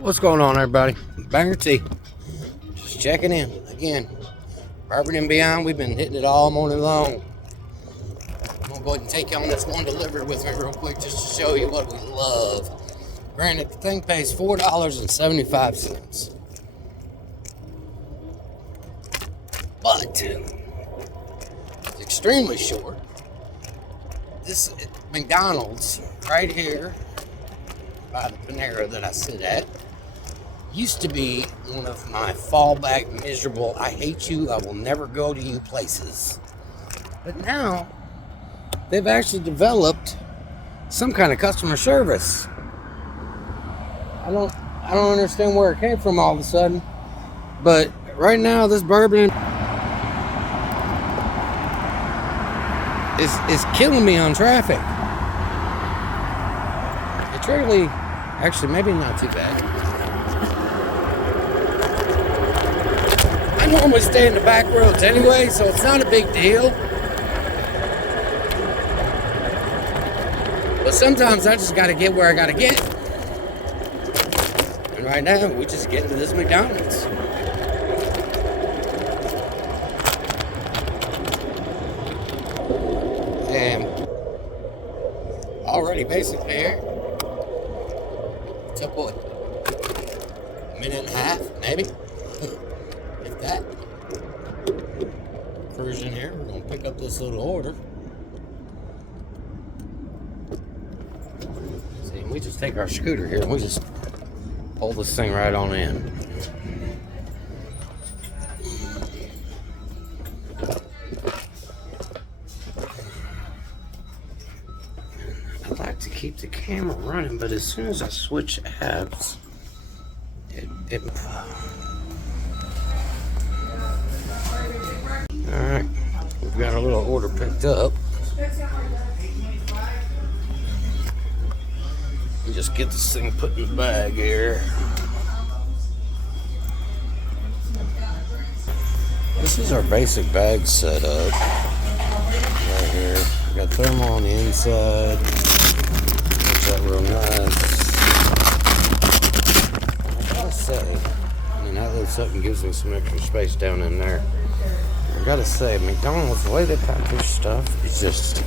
What's going on, everybody? Banger T. Just checking in. Again, Bourbon and Beyond, we've been hitting it all morning long. I'm going to go ahead and take you on this one delivery with me real quick just to show you what we love. Granted, the thing pays $4.75. But it's extremely short. This McDonald's right here by the Panera that I sit at used to be one of my fallback miserable, I hate you, I will never go to you places. But now they've actually developed some kind of customer service. I don't understand where it came from all of a sudden, but right now this bourbon is killing me on traffic. It's really, actually, maybe not too bad. I normally stay in the back roads anyway, so it's not a big deal. But sometimes I just gotta get where I gotta get. And right now, we're just getting to this McDonald's. And already basically here. Took what? A minute and a half, maybe? If that. Cruising here, we're gonna pick up this little order. See, we just take our scooter here and we just pull this thing right on in. I like to keep the camera running, but as soon as I switch apps, it Alright, we've got a little order picked up. We just get this thing put in the bag here. This is our basic bag setup. Right here. We got thermal on the inside. Looks that real nice. I gotta say, that lifts up and gives me some extra space down in there. I gotta say, McDonald's, the way they pack their stuff is just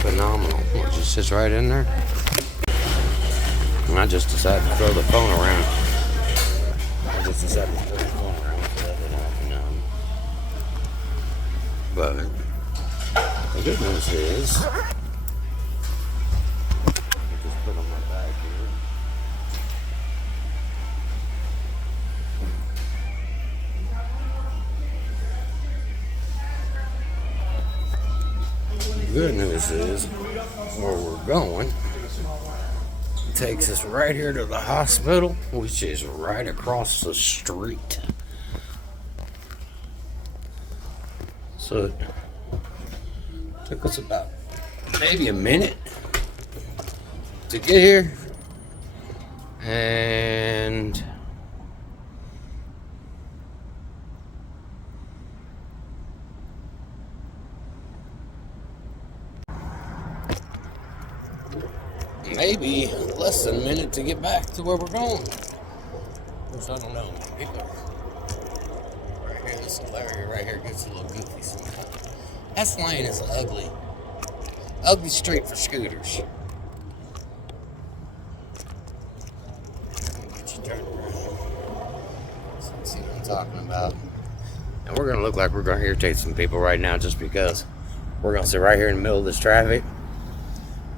phenomenal. It just sits right in there. And I just decided to throw the phone around. But the good news is, I just put on my bag here. The good news is, where we're going, it takes us right here to the hospital, which is right across the street. So it took us about maybe a minute to get here, and maybe less than a minute to get back to where we're going. Of course, I don't know. People right here, this area right here gets a little goofy sometimes. That lane is ugly. Ugly street for scooters. Get you turned around. So you see what I'm talking about. And we're gonna look like we're gonna irritate some people right now just because we're gonna sit right here in the middle of this traffic.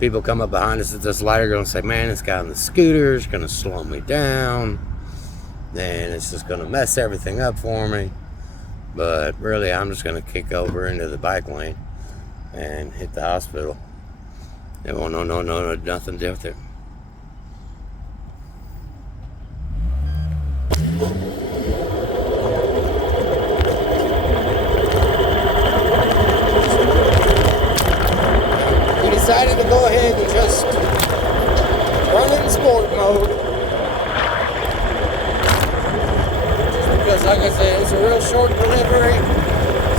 People come up behind us at this light are gonna say, man, this guy on the scooter is gonna slow me down. Then it's just gonna mess everything up for me. But really, I'm just gonna kick over into the bike lane and hit the hospital. It won't, no, nothing different. We decided to go ahead and just run in sport mode. Because like I said, it's a real short delivery,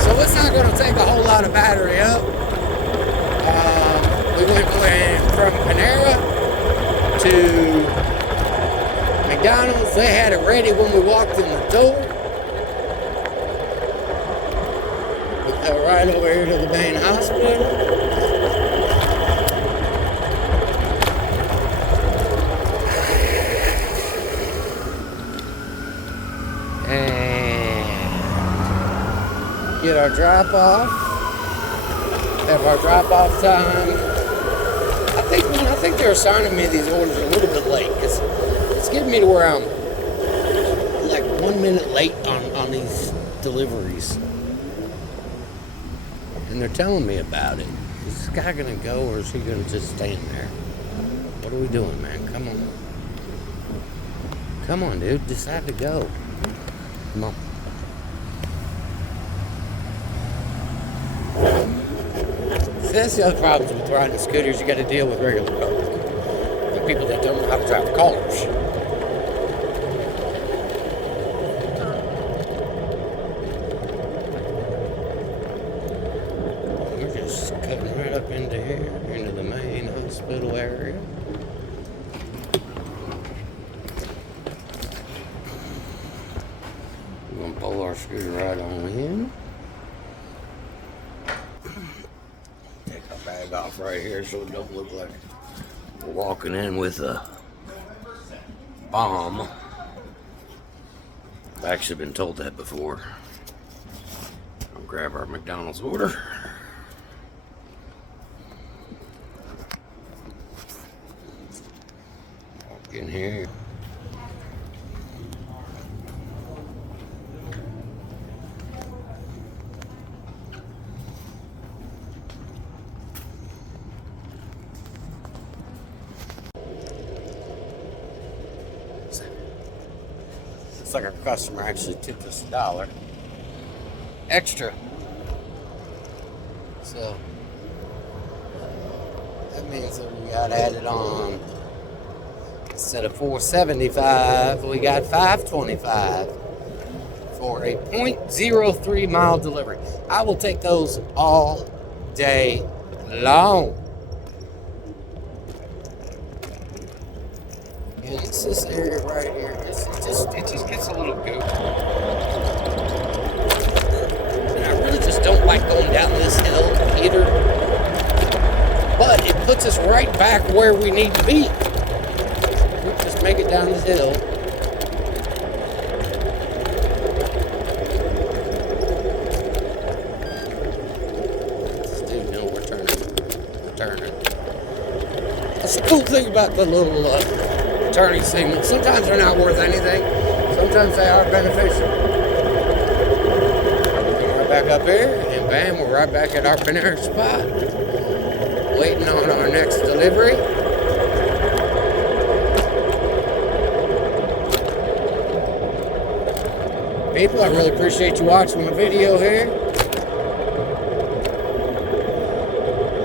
so it's not going to take a whole lot of battery up. We went from Panera to McDonald's, they had it ready when we walked in the door. We go right over here to the main hospital. And get our drop off. Have our drop off time. I think they're assigning me these orders a little bit late, because it's getting me to where I'm like 1 minute late on these deliveries. And they're telling me about it. Is this guy gonna go, or is he gonna just stand there? What are we doing, man? Come on. Come on, dude. Decide to go. Come on. See, that's the other problems with riding scooters. You got to deal with regular public. The people that don't know how to drive cars. We're just cutting right up into here, into the main hospital area. We're going to pull our scooter right on in. Take our bag off right here so it don't look like we're walking in with a bomb. I've actually been told that before. I'll grab our McDonald's order. Walk in here. It's like our customer actually tipped us $1 extra. So that means that we got added on. Instead of $4.75, we got $5.25 for a 0.03 mile delivery. I will take those all day long. And it's this area right here. It just gets a little goofy. And I really just don't like going down this hill either. But it puts us right back where we need to be. We just make it down this hill. This dude knows we're turning. That's the cool thing about the little turning signals. Sometimes they're not worth anything. Sometimes they are beneficial. We're right back up here, and bam, we're right back at our Panera spot, waiting on our next delivery. People, I really appreciate you watching my video here.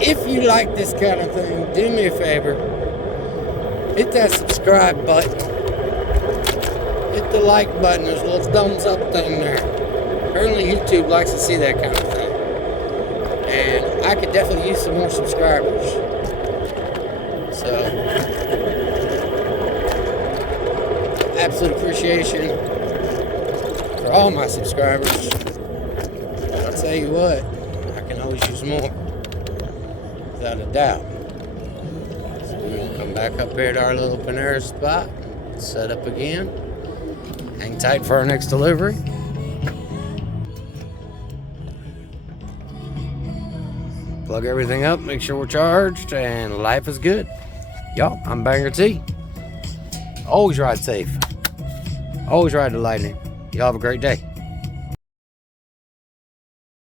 If you like this kind of thing, do me a favor. Hit that subscribe button. Hit the like button. There's a little thumbs up thing there. Apparently YouTube likes to see that kind of thing. And I could definitely use some more subscribers. So, absolute appreciation for all my subscribers. I'll tell you what, I can always use more. Without a doubt. Come back up here to our little Panera spot, set up again, hang tight for our next delivery. Plug everything up, make sure we're charged, and life is good. Y'all, I'm Banger T. Always ride safe. Always ride the lightning. Y'all have a great day.